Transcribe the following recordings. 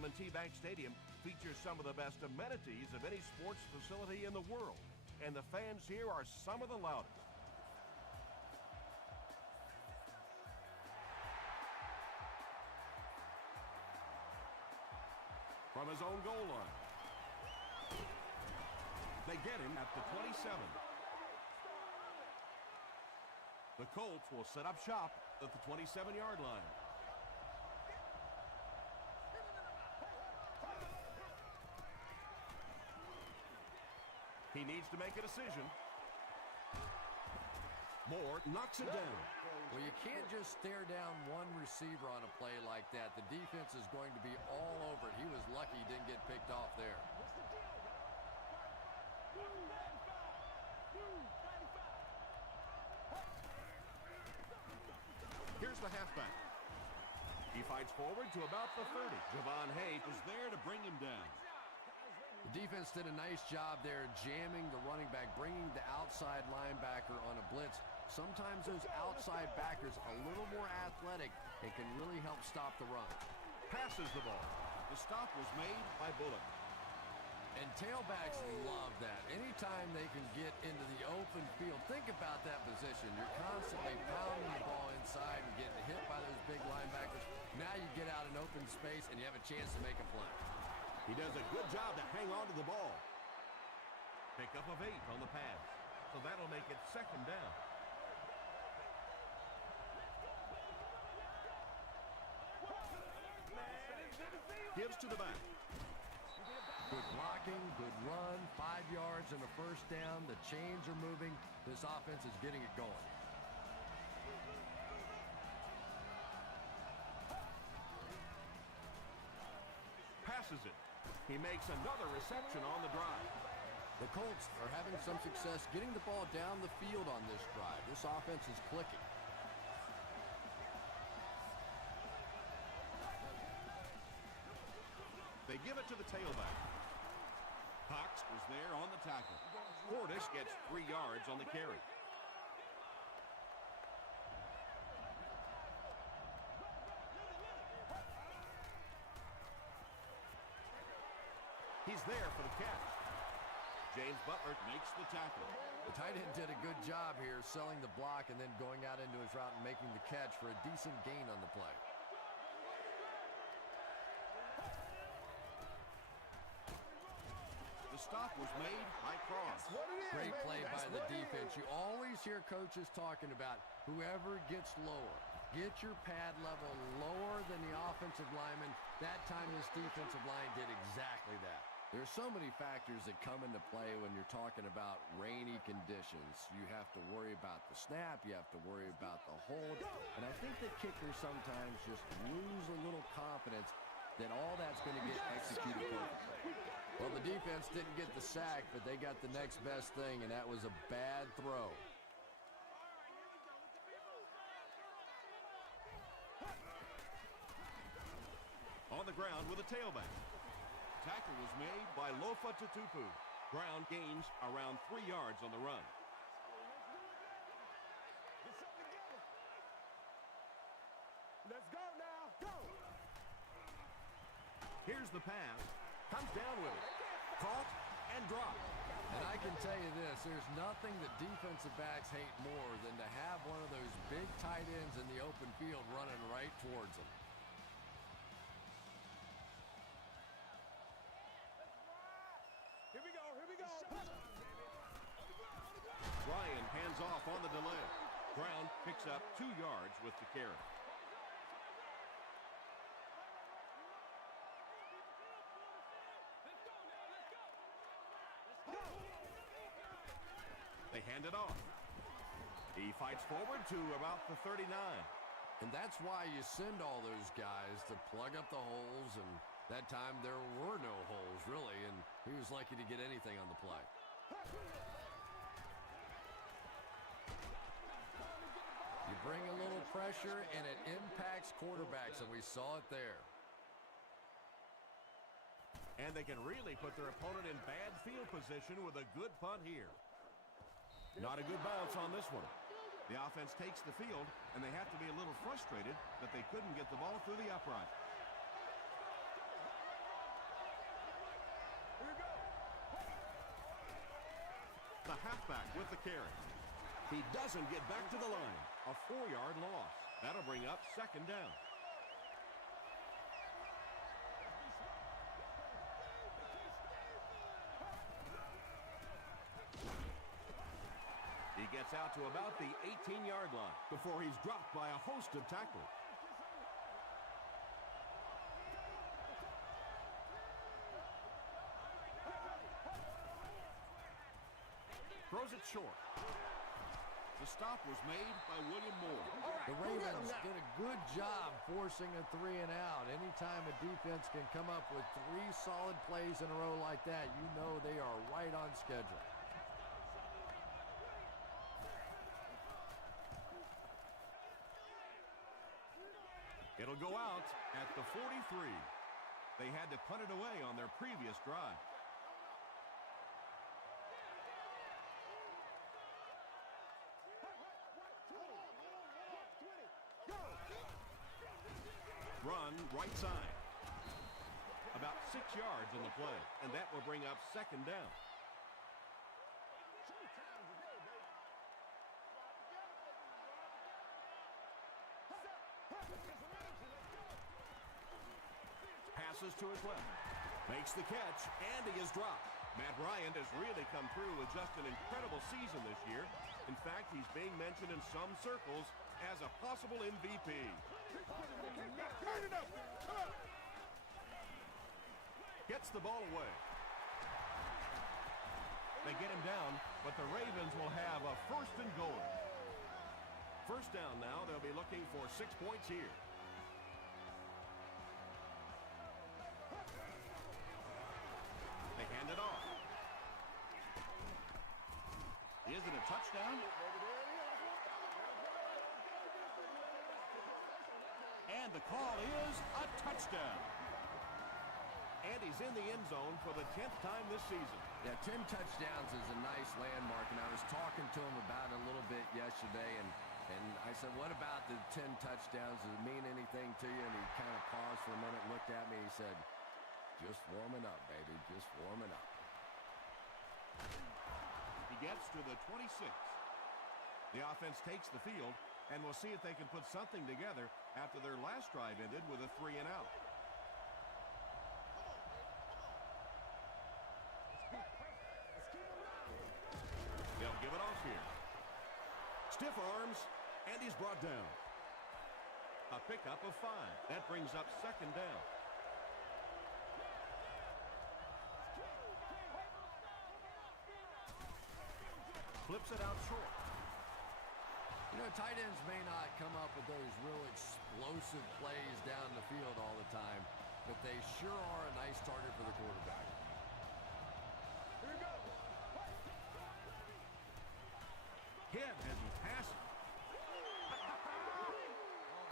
M&T Bank Stadium features some of the best amenities of any sports facility in the world, and the fans here are some of the loudest. From his own goal line, they get him at the 27. The Colts will set up shop at the 27-yard line. He needs to make a decision. Moore knocks it down. Well, you can't just stare down one receiver on a play like that. The defense is going to be all over it. He was lucky he didn't get picked off there. Here's the halfback. He fights forward to about the 30. Javon Hay is there to bring him down. The defense did a nice job there jamming the running back, bringing the outside linebacker on a blitz. Sometimes those outside backers are a little more athletic and can really help stop the run. Passes the ball. The stop was made by Bullock. And tailbacks love that. Anytime they can get into the open field, think about that position. You're constantly pounding the ball inside and getting hit by those big linebackers. Now you get out in open space and you have a chance to make a play. He does a good job to hang on to the ball. Pick up of 8 on the pass. So that'll make it second down. Gives to the back. Good blocking, good run, 5 yards and a first down. The chains are moving. This offense is getting it going. Passes it. He makes another reception on the drive. The Colts are having some success getting the ball down the field on this drive. This offense is clicking. They give it to the tailback. Cox was there on the tackle. Portis gets 3 yards on the carry. He's there for the catch. James Butler makes the tackle. The tight end did a good job here selling the block and then going out into his route and making the catch for a decent gain on the play. The stop was made by Cross. Great play by the defense. You always hear coaches talking about whoever gets lower. Get your pad level lower than the offensive lineman. That time this defensive line did exactly that. There's so many factors that come into play when you're talking about rainy conditions. You have to worry about the snap. You have to worry about the hold. And I think the kickers sometimes just lose a little confidence that all that's going to get executed perfectly. Well, the defense didn't get the sack, but they got the next best thing, and that was a bad throw. On the ground with a tailback. Tackle was made by Lofa Tutupu. Ground gains around 3 yards on the run. Let's go now. Go. Here's the pass. Comes down with it. Caught and dropped. And I can tell you this, there's nothing that defensive backs hate more than to have one of those big tight ends in the open field running right towards them. Here we go. Here we go. Ryan hands off on the delay. Brown picks up 2 yards with the carry. They hand it off. He fights forward to about the 39. And that's why you send all those guys to plug up the holes, and that time there were no holes, really, and he was lucky to get anything on the play. You bring a little pressure, and it impacts quarterbacks, and we saw it there. And they can really put their opponent in bad field position with a good punt here. Not a good bounce on this one. The offense takes the field, and they have to be a little frustrated that they couldn't get the ball through the upright. Here we go. The halfback with the carry. He doesn't get back to the line. A 4-yard loss. That'll bring up second down. He gets out to about the 18-yard line before he's dropped by a host of tacklers. Throws it short. The stop was made by William Moore. The Ravens did a good job forcing a 3 and out. Anytime a defense can come up with 3 solid plays in a row like that, you know they are right on schedule. It'll go out at the 43. They had to punt it away on their previous drive. Run right side. About 6 yards in the play, and that will bring up second down. Passes to his left. Makes the catch, and he is dropped. Matt Ryan has really come through with just an incredible season this year. In fact, he's being mentioned in some circles as a possible MVP. Gets the ball away. They get him down, but the Ravens will have a first and goal. First down now, they'll be looking for 6 points here. They hand it off. Is it a touchdown? And the call is a touchdown. And he's in the end zone for the 10th time this season. Yeah, 10 touchdowns is a nice landmark, and I was talking to him about it a little bit yesterday, and I said, what about the 10 touchdowns? Does it mean anything to you? And he kind of paused for a minute, looked at me, he said, just warming up, baby, just warming up. He gets to the 26. The offense takes the field, and we'll see if they can put something together after their last drive ended with a 3 and out. They'll give it off here. Stiff arms, and he's brought down. A pickup of 5. That brings up second down. Flips it out short. You know, tight ends may not come up with those real explosive plays down the field all the time, but they sure are a nice target for the quarterback. Here we go. Hit as he passes.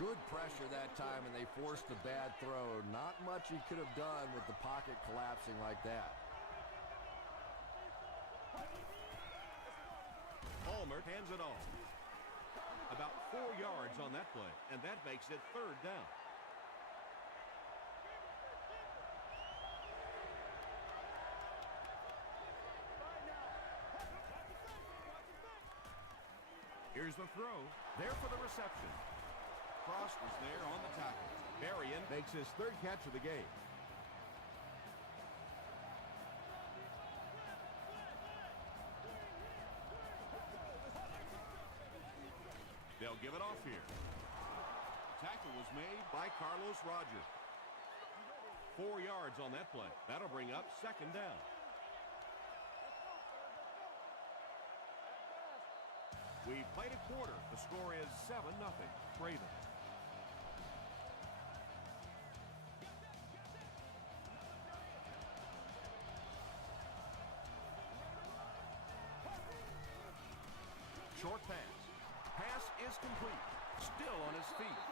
Good pressure that time, and they forced a bad throw. Not much he could have done with the pocket collapsing like that. Allmer hands it off. About 4 yards on that play, and that makes it third down. Here's the throw. There for the reception. Cross was there on the tackle. Berrien makes his 3rd catch of the game. They'll give it off here. Tackle was made by Carlos Rogers. 4 yards on that play. That'll bring up second down. We played a quarter. The score is 7-0. Ravens. Short pass. Pass is complete. Still on his feet.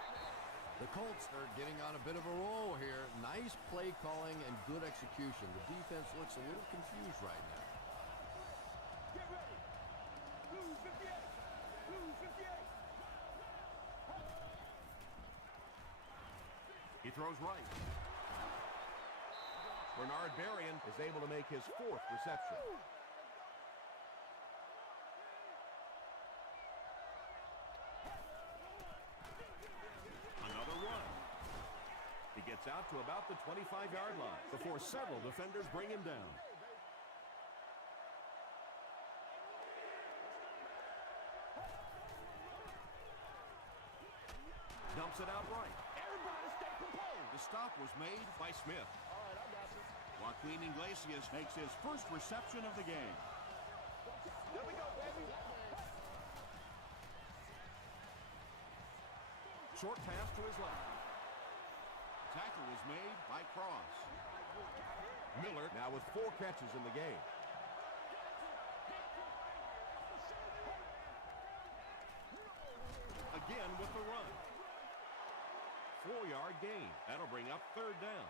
The Colts are getting on a bit of a roll here. Nice play calling and good execution. The defense looks a little confused right now. Get ready. Lose 58. Lose 58. He throws right. Bernard Berrien is able to make his 4th reception. Another run. He gets out to about the 25-yard line before several defenders bring him down. Dumps it out right. Everybody stay composed. The stop was made by Smith. All right, I got you. Joaquin Iglesias makes his 1st reception of the game. Here we go, baby. Short pass to his left. Tackle was made by Cross. Miller now with 4 catches in the game. Again with the run. 4-yard gain. That'll bring up 3rd down.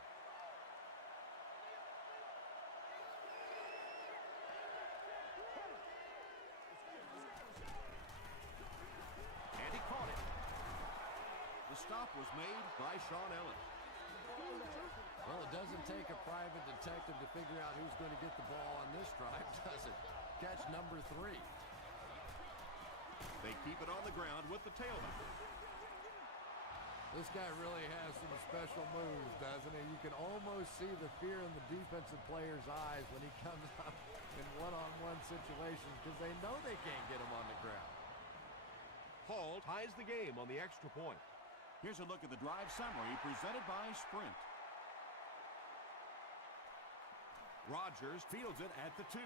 And he caught it. The stop was made by Sean Ellis. Well, it doesn't take a private detective to figure out who's going to get the ball on this drive, does it? Catch number 3. They keep it on the ground with the tailback. This guy really has some special moves, doesn't he? You can almost see the fear in the defensive player's eyes when he comes up in one-on-one situations because they know they can't get him on the ground. Hall ties the game on the extra point. Here's a look at the drive summary presented by Sprint. Rodgers fields it at the 2.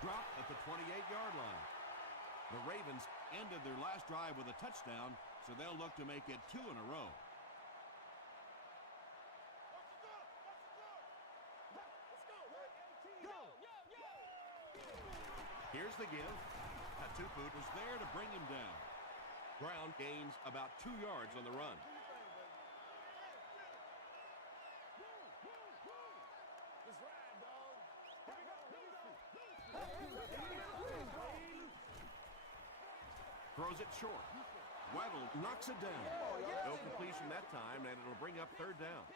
Dropped at the 28-yard line. The Ravens ended their last drive with a touchdown, so they'll look to make it 2 in a row. Here's the give. Atupu was there to bring him down. Brown gains about 2 yards on the run. Throws it short. Weddle knocks it down. No completion that time, and it'll bring up 3rd down.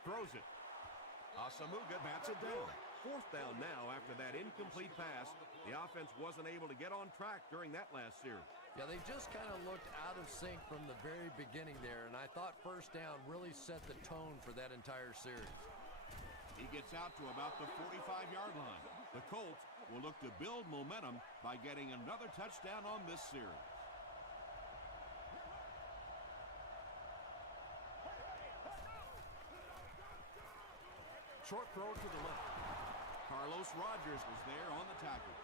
Throws it. Asamuga bats it down. 4th down now after that incomplete pass. The offense wasn't able to get on track during that last series. Yeah, they just kind of looked out of sync from the very beginning there, and I thought 1st down really set the tone for that entire series. He gets out to about the 45-yard line. The Colts will look to build momentum by getting another touchdown on this series. Short throw to the left. Carlos Rogers was there on the tackle.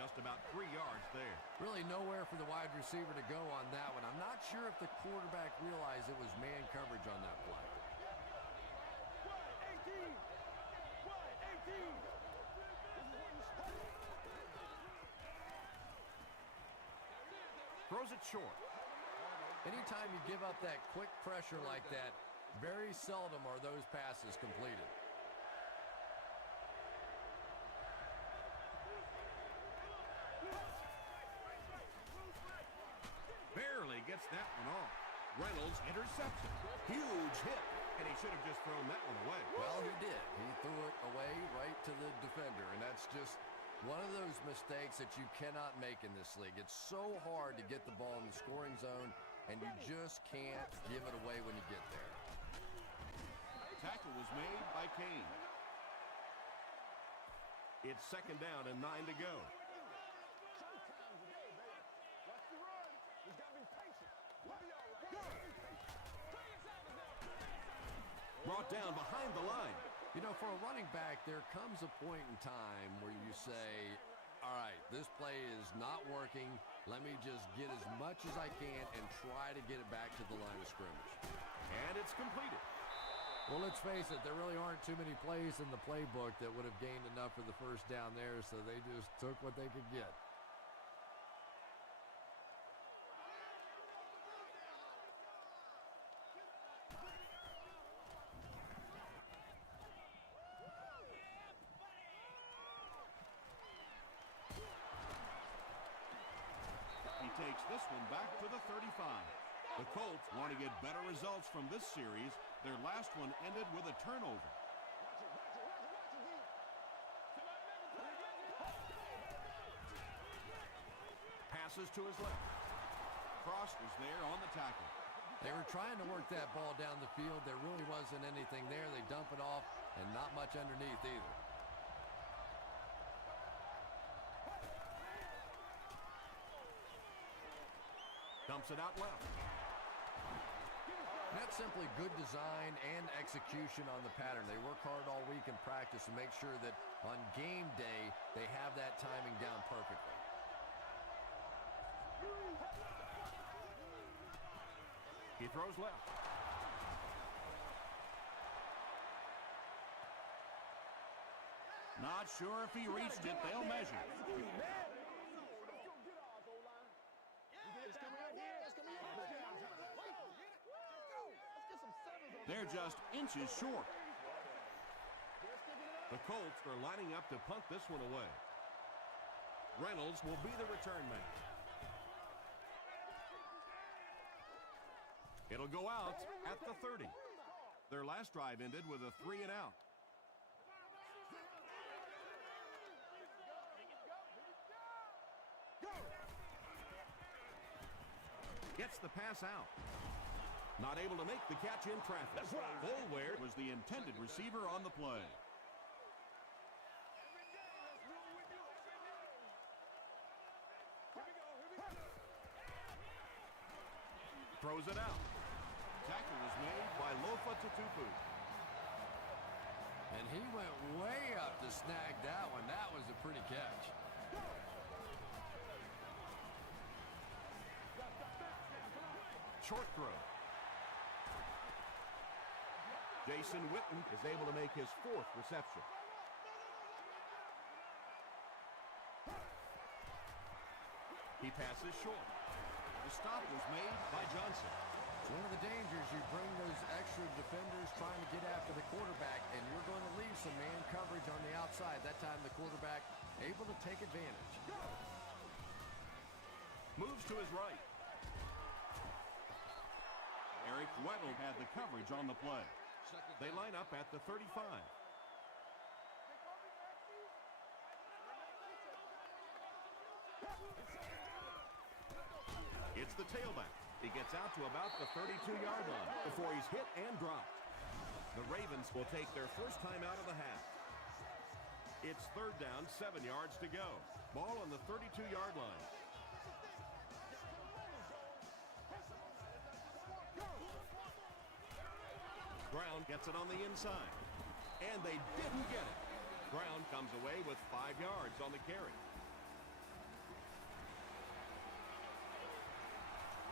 Just about 3 yards there. Really nowhere for the wide receiver to go on that one. I'm not sure if the quarterback realized it was man coverage on that play. Throws it short. Anytime you give up that quick pressure like that, very seldom are those passes completed. Barely gets that one off. Reynolds interception. Huge hit, and he should have just thrown that one away. Well, he did. He threw it away right to the defender, and that's just one of those mistakes that you cannot make in this league. It's so hard to get the ball in the scoring zone, and you just can't give it away when you get there. Tackle was made by Kane. It's 2nd down and 9 to go. Brought down behind the line. You know, for a running back, there comes a point in time where you say, all right, this play is not working. Let me just get as much as I can and try to get it back to the line of scrimmage. And it's completed. Well, let's face it, there really aren't too many plays in the playbook that would have gained enough for the 1st down there, so they just took what they could get. this one back to the 35. The Colts want to get better results from this series. Their last one ended with a turnover. Passes to his left. Cross was there on the tackle. They were trying to work that ball down the field. There really wasn't anything there. They dump it off, and not much underneath either. Dumps it out left. That's simply good design and execution on the pattern. They work hard all week in practice to make sure that on game day they have that timing down perfectly. He throws left. Not sure if he reached it. They'll measure. They're just inches short. The Colts are lining up to punt this one away. Reynolds will be the return man. It'll go out at the 30. Their last drive ended with a 3-and-out. Gets the pass out. Not able to make the catch in traffic. Boulware was the intended receiver on the play. Throws it out. Tackle was made by Lofa Tutupu. And he went way up to snag that one. That was a pretty catch. Short throw. Jason Witten is able to make his 4th reception. He passes short. The stop was made by Johnson. It's one of the dangers. You bring those extra defenders trying to get after the quarterback, and you're going to leave some man coverage on the outside. That time the quarterback able to take advantage. Moves to his right. Eric Weddle had the coverage on the play. They line up at the 35. It's the tailback. He gets out to about the 32-yard line before he's hit and dropped. The Ravens will take their first time out of the half. It's 3rd down, 7 yards to go. Ball on the 32-yard line. Brown gets it on the inside. And they didn't get it. Brown comes away with 5 yards on the carry.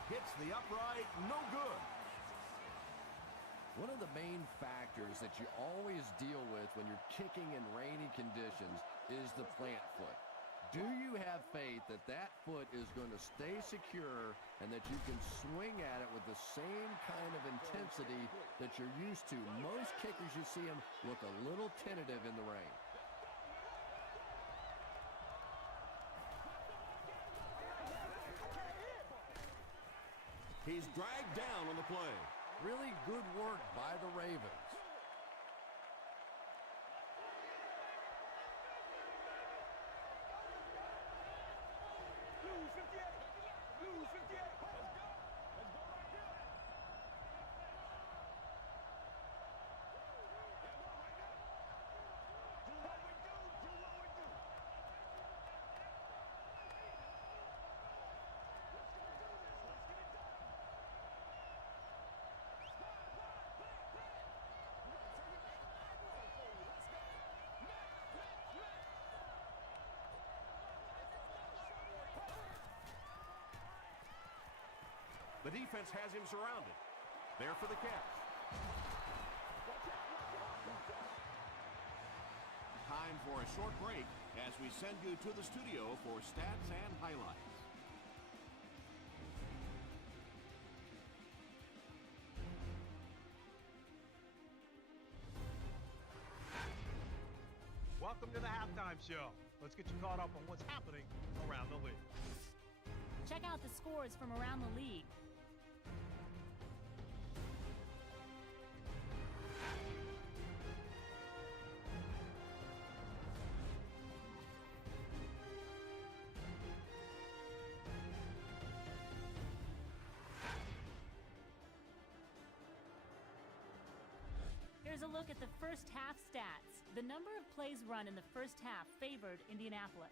Hits the upright, no good. One of the main factors that you always deal with when you're kicking in rainy conditions is the plant foot. Do you have faith that that foot is going to stay secure and that you can swing at it with the same kind of intensity that you're used to? Most kickers, you see them look a little tentative in the rain. He's dragged down on the play. Really good work by the Ravens. The defense has him surrounded. There for the catch. Time for a short break as we send you to the studio for stats and highlights. Welcome to the halftime show. Let's get you caught up on what's happening around the league. Check out the scores from around the league. Here's a look at the first half stats. The number of plays run in the first half favored Indianapolis.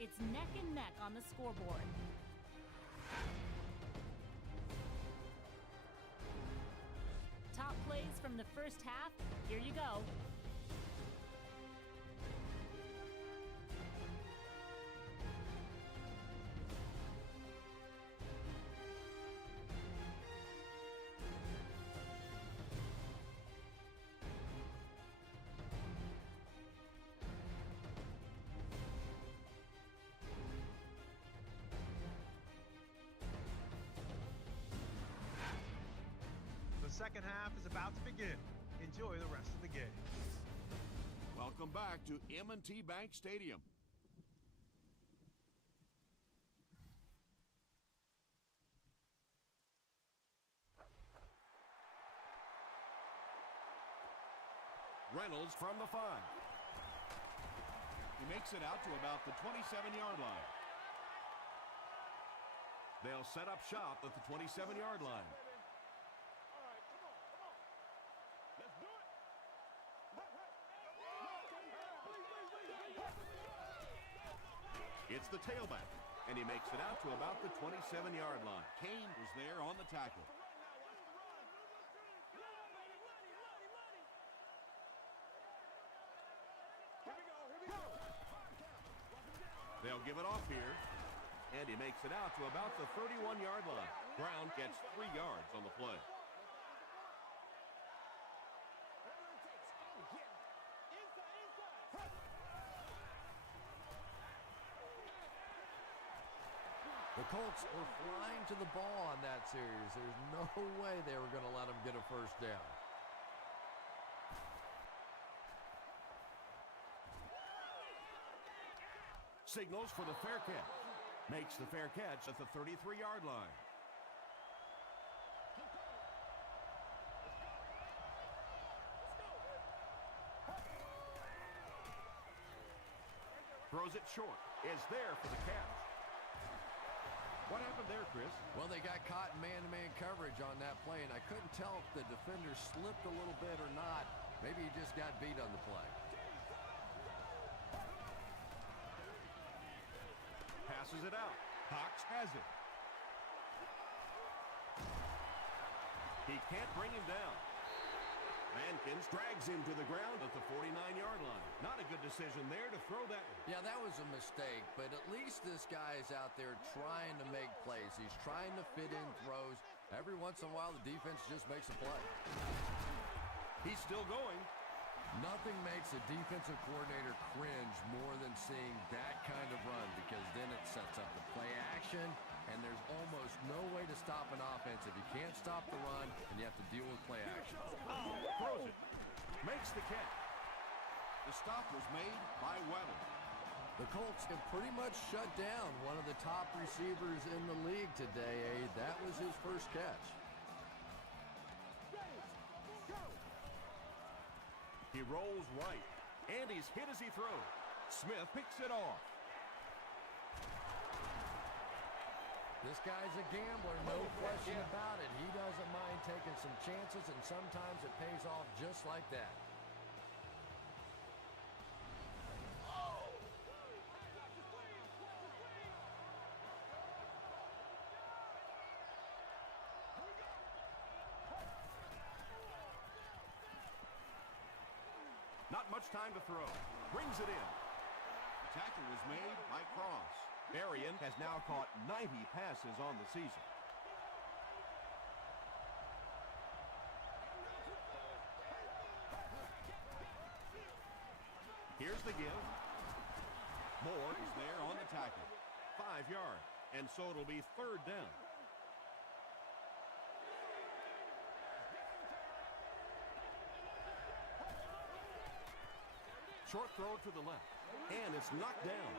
It's neck and neck on the scoreboard. Top plays from the first half, here you go. The second half is about to begin. Enjoy the rest of the game. Welcome back to M&T Bank Stadium. Reynolds from the 5. He makes it out to about the 27-yard line. They'll set up shop at the 27-yard line. It's the tailback, and he makes it out to about the 27-yard line. Kane was there on the tackle. They'll give it off here, and he makes it out to about the 31-yard line. Brown gets 3 yards on the play. The Colts were flying to the ball on that series. There's no way they were going to let them get a first down. Signals for the fair catch. Makes the fair catch at the 33-yard line. Throws it short. Is there for the catch. What happened there, Chris? Well, they got caught in man-to-man coverage on that play, and I couldn't tell if the defender slipped a little bit or not. Maybe he just got beat on the play. Passes it out. Cox has it. He can't bring him down. Mankins drags him to the ground at the 49-yard line. Not a good decision there to throw that. Yeah, that was a mistake, but at least this guy is out there trying to make plays. He's trying to fit in throws. Every once in a while, the defense just makes a play. He's still going. Nothing makes a defensive coordinator cringe more than seeing that kind of run, because then it sets up the play action, and there's almost no way to stop an offense if you can't stop the run and you have to deal with play action. Throws it. Makes the catch. The stop was made by Weather. The Colts have pretty much shut down one of the top receivers in the league today. That was his first catch. He rolls right, and he's hit as he throws. Smith picks it off. This guy's a gambler, no question about it. He doesn't mind taking some chances, and sometimes it pays off just like that. Not much time to throw. Brings it in. Tackle was made by Cross. Arian has now caught 90 passes on the season. Here's the give. Moore is there on the tackle. 5 yards, and so it'll be 3rd down. Short throw to the left, and it's knocked down.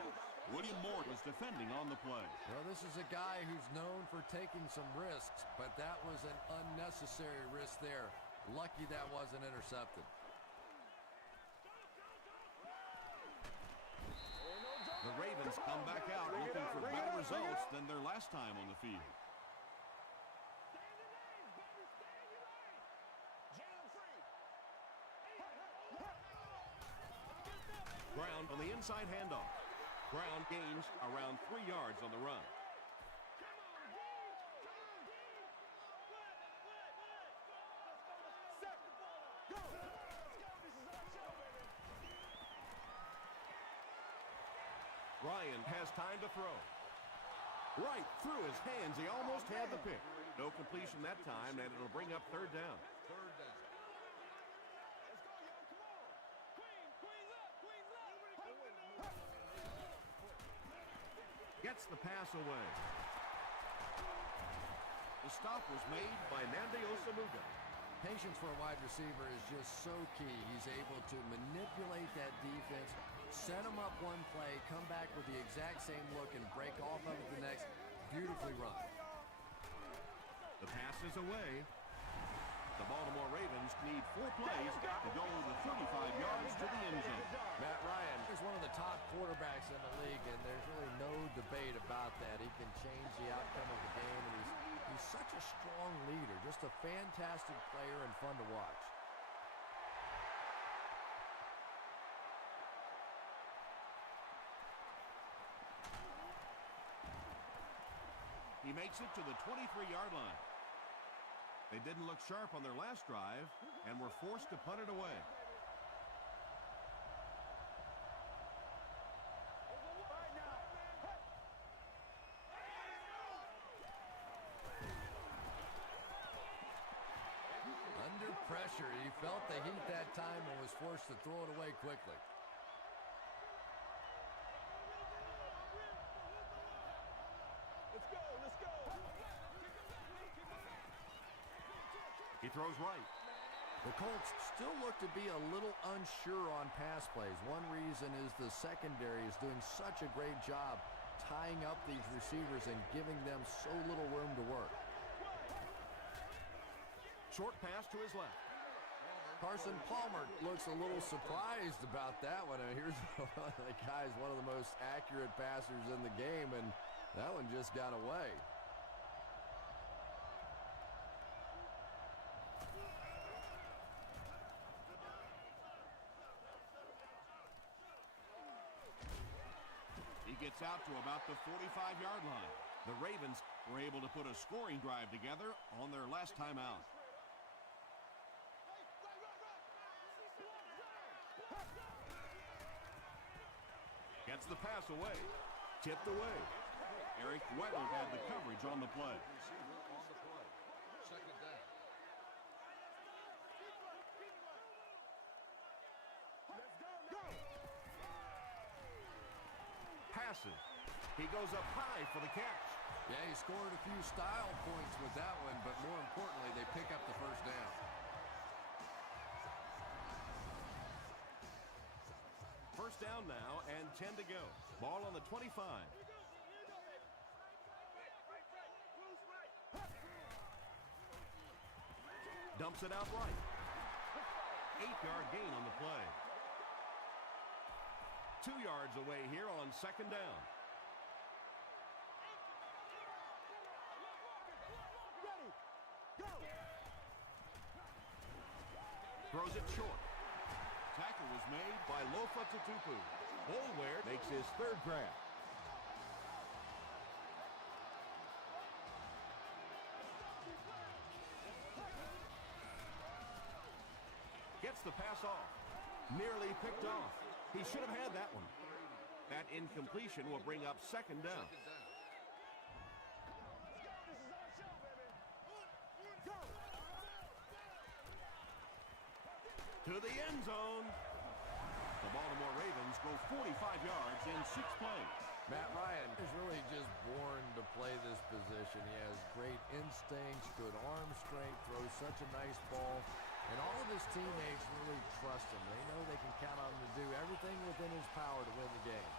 William Moore was defending on the play. Well, this is a guy who's known for taking some risks, but that was an unnecessary risk there. Lucky that wasn't intercepted. The Ravens come back out looking for better results than their last time on the field. Brown on the inside handoff. Brown gains around 3 yards on the run. Ryan has time to throw. Right through his hands. He almost had the pick. No completion that time, and it'll bring up third down. Gets the pass away. The stop was made by Nandi Osamuga. Patience for a wide receiver is just so key. He's able to manipulate that defense, set him up one play, come back with the exact same look, and break off of it the next. Beautifully run. The pass is away. The Baltimore Ravens need 4 plays to go the 35 yards to the end zone. Matt Ryan is one of the top quarterbacks in the league, and there's really no debate about that. He can change the outcome of the game, and he's such a strong leader, just a fantastic player and fun to watch. He makes it to the 23-yard line. They didn't look sharp on their last drive and were forced to punt it away. Under pressure, he felt the heat that time and was forced to throw it away quickly. He throws right. The Colts still look to be a little unsure on pass plays. One reason is the secondary is doing such a great job tying up these receivers and giving them so little room to work. Short pass to his left. Carson Palmer looks a little surprised about that one. And here's the guy's one of the most accurate passers in the game, and that one just got away. He gets out to about the 45-yard line. The Ravens were able to put a scoring drive together on their last time out. Gets the pass away. Tipped away. Eric Weddle had the coverage on the play. Passes. He goes up high for the catch. Yeah, he scored a few style points with that one, but more importantly, they pick up the first down. First down now and 10 to go. Ball on the 25. Dumps it out right. 8-yard gain on the play. 2 yards away here on second down. Throws it short. Tackle was made by Lofa Tatupu. Boulware makes his third grab. Gets the pass off. Nearly picked off. He should have had that one. That incompletion will bring up second down. To the end zone. The Baltimore Ravens go 45 yards in 6 plays. Matt Ryan is really just born to play this position. He has great instincts, good arm strength, throws such a nice ball. And all of his teammates really trust him. They know they can count on him to do everything within his power to win the game.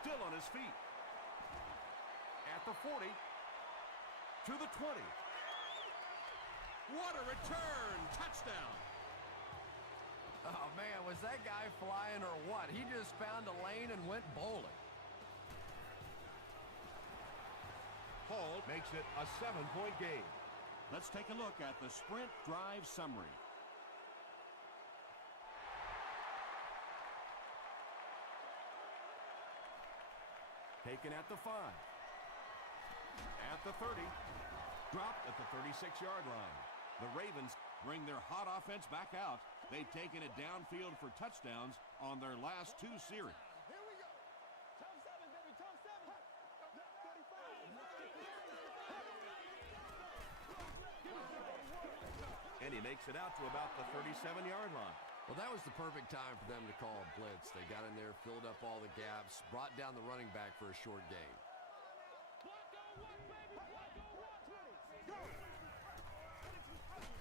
still on his feet. At the 40, to the 20. What a return! Touchdown! Oh, man, was that guy flying or what? He just found a lane and went bowling. Hall makes it a 7-point game. Let's take a look at the sprint drive summary. Taken at the 5. At the 30. Dropped at the 36-yard line. The Ravens bring their hot offense back out. They've taken it downfield for touchdowns on their last 2 series. Here we go. Turn 7, baby. Turn 7. 35. And he makes it out to about the 37-yard line. Well, that was the perfect time for them to call a blitz. They got in there, filled up all the gaps, brought down the running back for a short gain.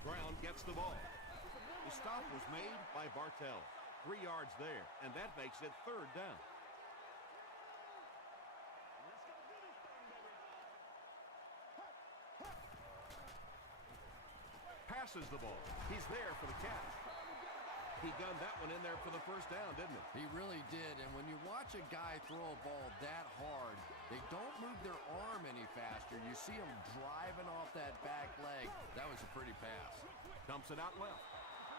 Brown gets the ball. The stop was made by Bartell. 3 yards there, and that makes it 3rd down. Passes the ball. He's there for the catch. He gunned that one in there for the 1st down, didn't he? He really did, and when you watch a guy throw a ball that hard, they don't move their arm any faster. You see him driving off that back leg. That was a pretty pass. Dumps it out left.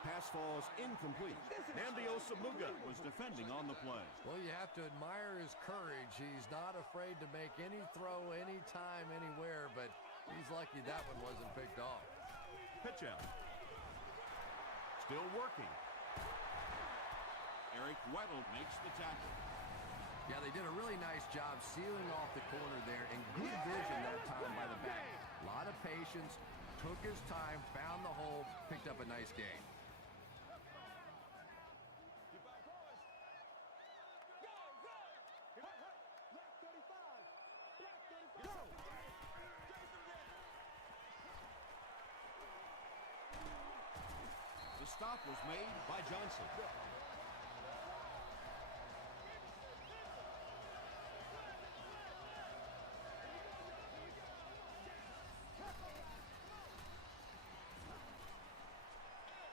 Pass falls incomplete. Namdi Osamuga was defending on the play. Well, you have to admire his courage. He's not afraid to make any throw, anytime, anywhere, but he's lucky that one wasn't picked off. Pitch out. Still working. Eric Weddle makes the tackle. Yeah, they did a really nice job sealing off the corner there, and good vision that time by the back. A lot of patience, took his time, found the hole, picked up a nice gain. The stop was made by Johnson.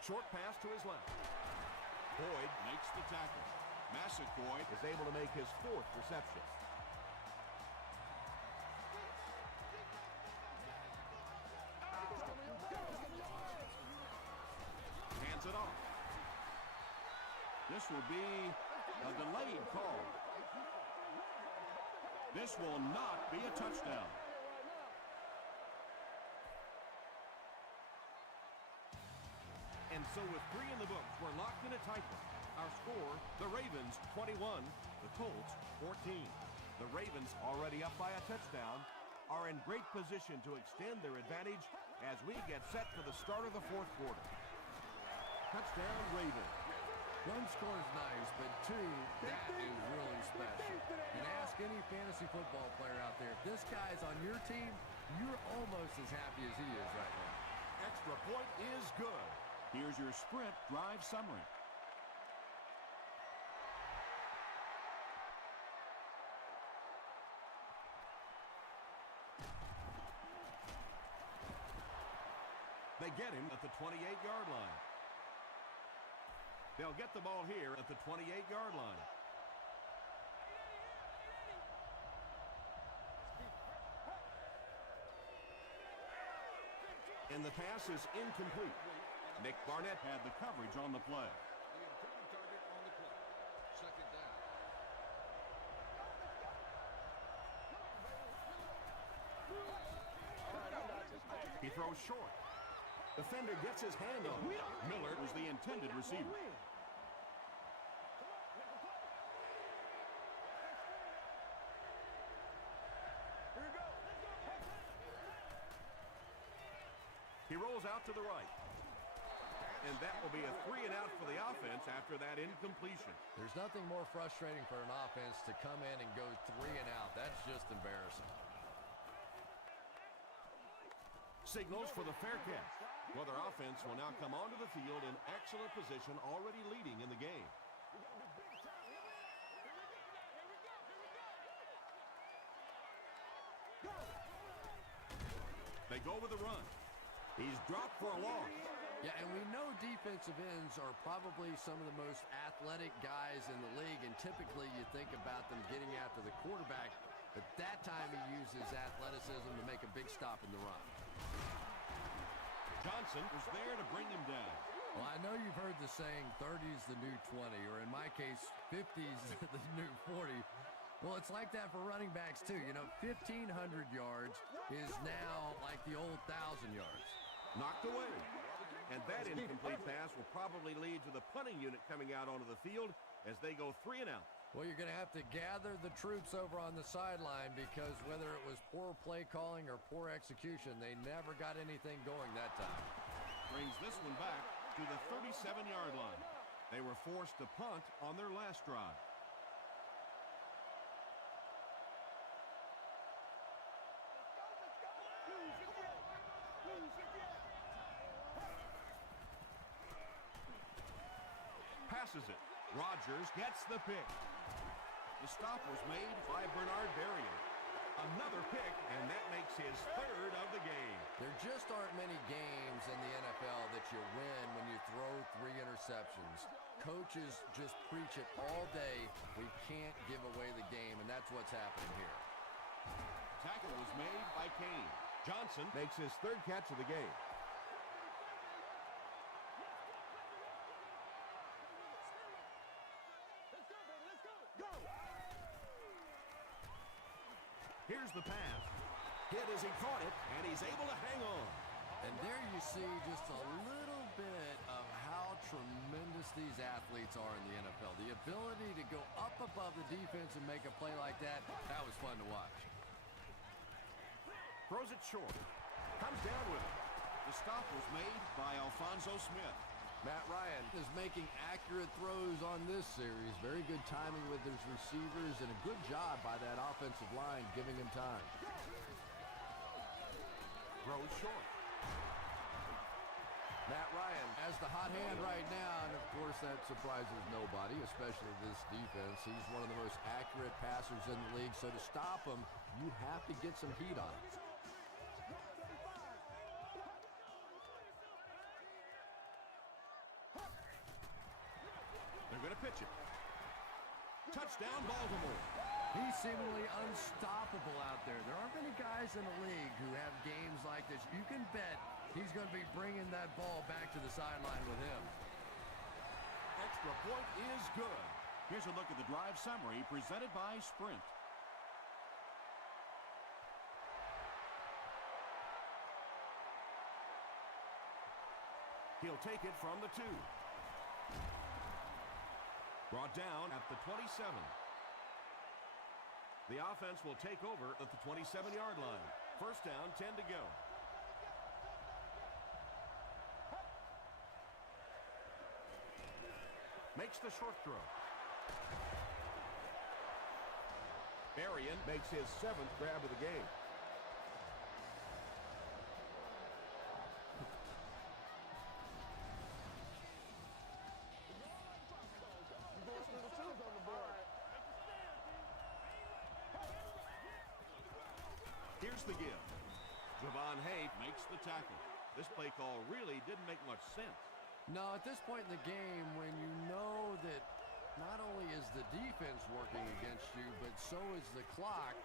Short pass to his left. Boyd makes the tackle. Massaquoi is able to make his 4th reception. Hands it off. This will be a delayed call. This will not be a touchdown. And so with 3 in the books, we're locked in a tight one. Our score, the Ravens 21, the Colts 14. The Ravens, already up by a touchdown, are in great position to extend their advantage as we get set for the start of the 4th quarter. Touchdown Ravens. 1 score is nice, but 2, that is really special. And ask any fantasy football player out there, if this guy's on your team, you're almost as happy as he is right now. Extra point is good. Here's your sprint drive summary. They get him at the 28-yard line. They'll get the ball here at the 28-yard line. And the pass is incomplete. Nick Barnett had the coverage on the play. He throws short. Defender gets his hand on it. Miller was the intended receiver. He rolls out to the right. And that will be a 3 and out for the offense after that incompletion. There's nothing more frustrating for an offense to come in and go 3 and out. That's just embarrassing. Signals for the fair catch. Well, their offense will now come onto the field in excellent position, already leading in the game. They go with the run. He's dropped for a loss. Yeah, and we know defensive ends are probably some of the most athletic guys in the league, and typically you think about them getting after the quarterback, but that time he uses athleticism to make a big stop in the run. Johnson was there to bring him down. Well, I know you've heard the saying 30 is the new 20, or in my case, 50 is the new 40. Well, it's like that for running backs, too. You know, 1,500 yards is now like the old 1,000 yards. Knocked away. And that incomplete pass will probably lead to the punting unit coming out onto the field as they go 3 and out. Well, you're going to have to gather the troops over on the sideline because whether it was poor play calling or poor execution, they never got anything going that time. Brings this one back to the 37-yard line. They were forced to punt on their last drive. Passes it. Rodgers gets the pick. The stop was made by Bernard Berrian. Another pick, and that makes his 3rd of the game. There just aren't many games in the NFL that you win when you throw 3 interceptions. Coaches just preach it all day. We can't give away the game, and that's what's happening here. Tackle was made by Kane. Johnson makes his 3rd catch of the game. Here's the pass. Hit as he caught it, and he's able to hang on. And there you see just a little bit of how tremendous these athletes are in the NFL. The ability to go up above the defense and make a play like that, that was fun to watch. Throws it short. Comes down with it. The stop was made by Alphonso Smith. Matt Ryan is making accurate throws on this series. Very good timing with his receivers and a good job by that offensive line giving him time. Throws short. Matt Ryan has the hot hand right now, and of course that surprises nobody, especially this defense. He's one of the most accurate passers in the league, so to stop him, you have to get some heat on him. They're going to pitch it. Touchdown, Baltimore. He's seemingly unstoppable out there. There aren't many guys in the league who have games like this. You can bet he's going to be bringing that ball back to the sideline with him. Extra point is good. Here's a look at the drive summary presented by Sprint. He'll take it from the 2. Brought down at the 27. The offense will take over at the 27-yard line. First down, 10 to go. Makes the short throw. Berrian makes his 7th grab of the game. Here's the give. Javon Hay makes the tackle. This play call really didn't make much sense. No, at this point in the game, when you know that not only is the defense working against you, but so is the clock,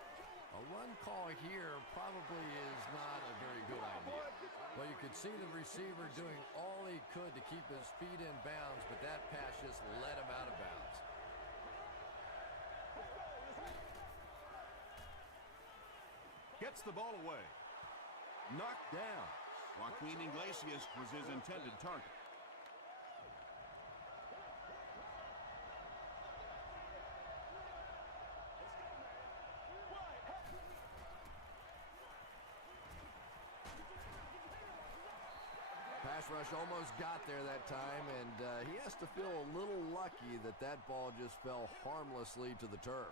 a run call here probably is not a very good idea. Well, you could see the receiver doing all he could to keep his feet in bounds, but that pass just let him out of bounds. Gets the ball away. Knocked down. Joaquin Iglesias was his intended target. Pass rush almost got there that time, and he has to feel a little lucky that that ball just fell harmlessly to the turf.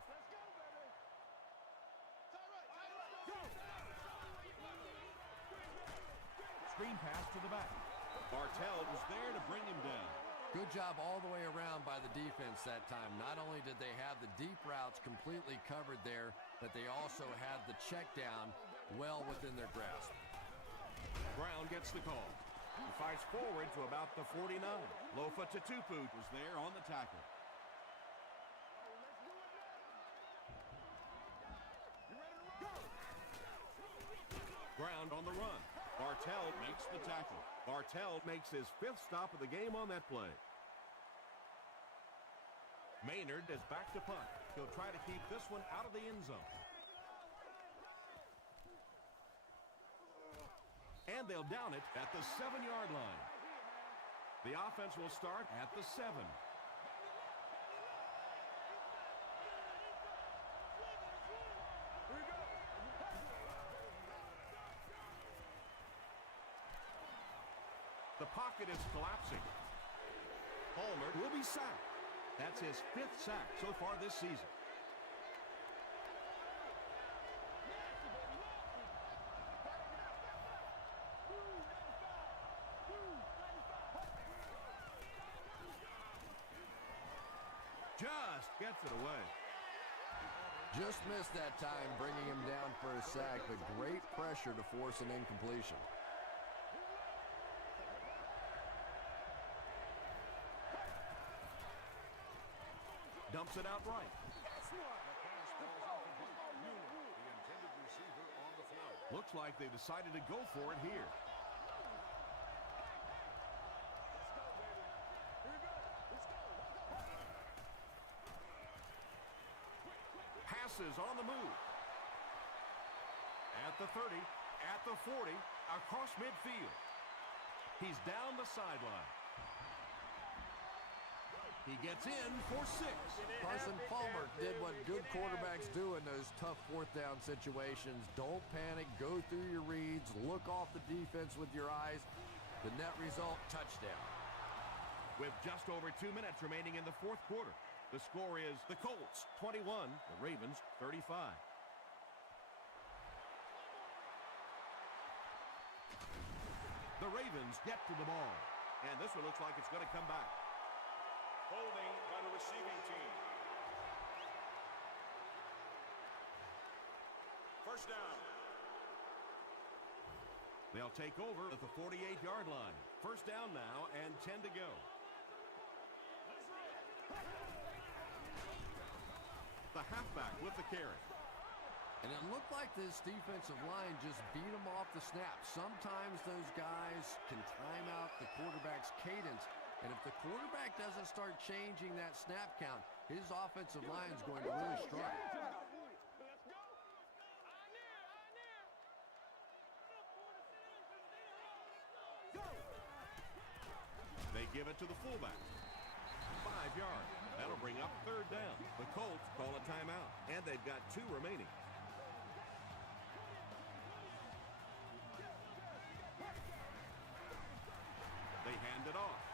Screen pass to the back. Bartell was there to bring him down. Good job all the way around by the defense that time. Not only did they have the deep routes completely covered there, but they also had the check down well within their grasp. Brown gets the call. He fights forward to about the 49. Lofa Tatupu was there on the tackle. Brown on the run. Bartell makes the tackle. Bartell makes his 5th stop of the game on that play. Maynard is back to punt. He'll try to keep this one out of the end zone. And they'll down it at the 7-yard line. The offense will start at the 7. The pocket is collapsing. Palmer will be sacked. That's his 5th sack so far this season. Just gets it away. Just missed that time, bringing him down for a sack, but great pressure to force an incompletion. Dumps it out right. Looks like they decided to go for it here. Passes on the move. At the 30, at the 40, across midfield. He's down the sideline. He gets in for 6. Carson Palmer did what good quarterbacks do in those tough 4th down situations. Don't panic, go through your reads, look off the defense with your eyes. The net result, touchdown. With just over 2 minutes remaining in the 4th quarter, the score is the Colts 21, the Ravens 35. The Ravens get to the ball, and this one looks like it's going to come back. Holding by the receiving team. First down. They'll take over at the 48-yard line. First down now and 10 to go. The halfback with the carry. And it looked like this defensive line just beat them off the snap. Sometimes those guys can time out the quarterback's cadence. And if the quarterback doesn't start changing that snap count, his offensive line is going to really struggle. They give it to the fullback. 5 yards. That'll bring up 3rd down. The Colts call a timeout, and they've got 2 remaining. They hand it off.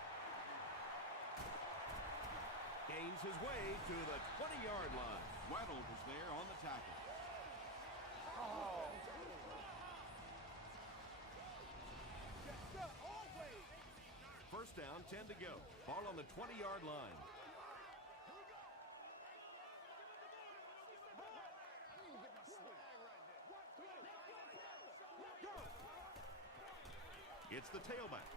Gains his way to the 20-yard line. Weddle was there on the tackle. First down, 10 to go. Ball on the 20-yard line. It's the tailback.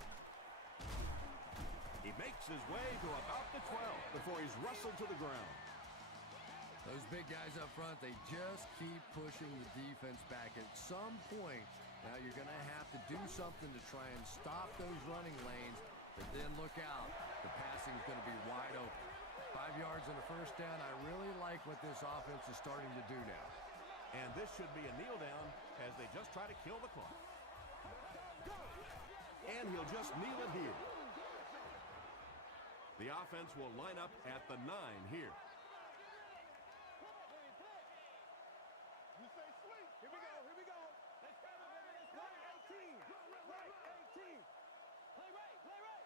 He makes his way to about the 12 before he's wrestled to the ground. Those big guys up front, they just keep pushing the defense back. At some point, now you're going to have to do something to try and stop those running lanes, but then look out. The passing is going to be wide open. 5 yards and a first down. I really like what this offense is starting to do now. And this should be a kneel down as they just try to kill the clock. And he'll just kneel it here. The offense will line up at the 9 here. You say sweet. Here we go. Here we go. Let's go. Right 18. Right 18. Play right. Play right.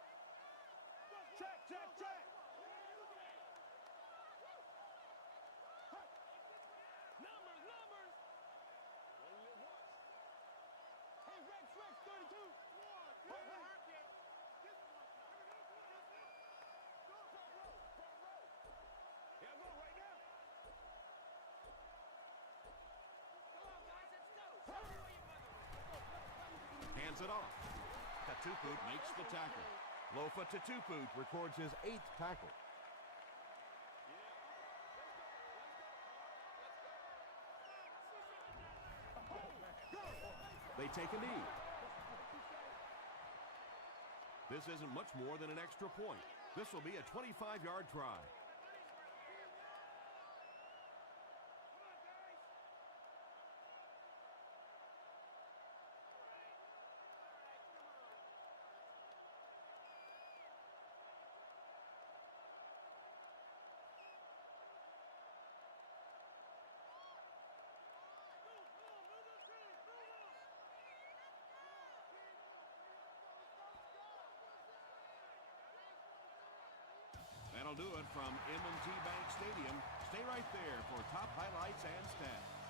Check, check, check. Numbers, numbers. Only live once. Hey, Rex, 32. Yeah, I'm going right now. hands it off. Tatupu makes the tackle. Lofa Tatupu records his 8th tackle. They take a knee. This isn't much more than an extra point. This will be a 25-yard try. That'll do it from M&T Bank Stadium. Stay right there for top highlights and stats.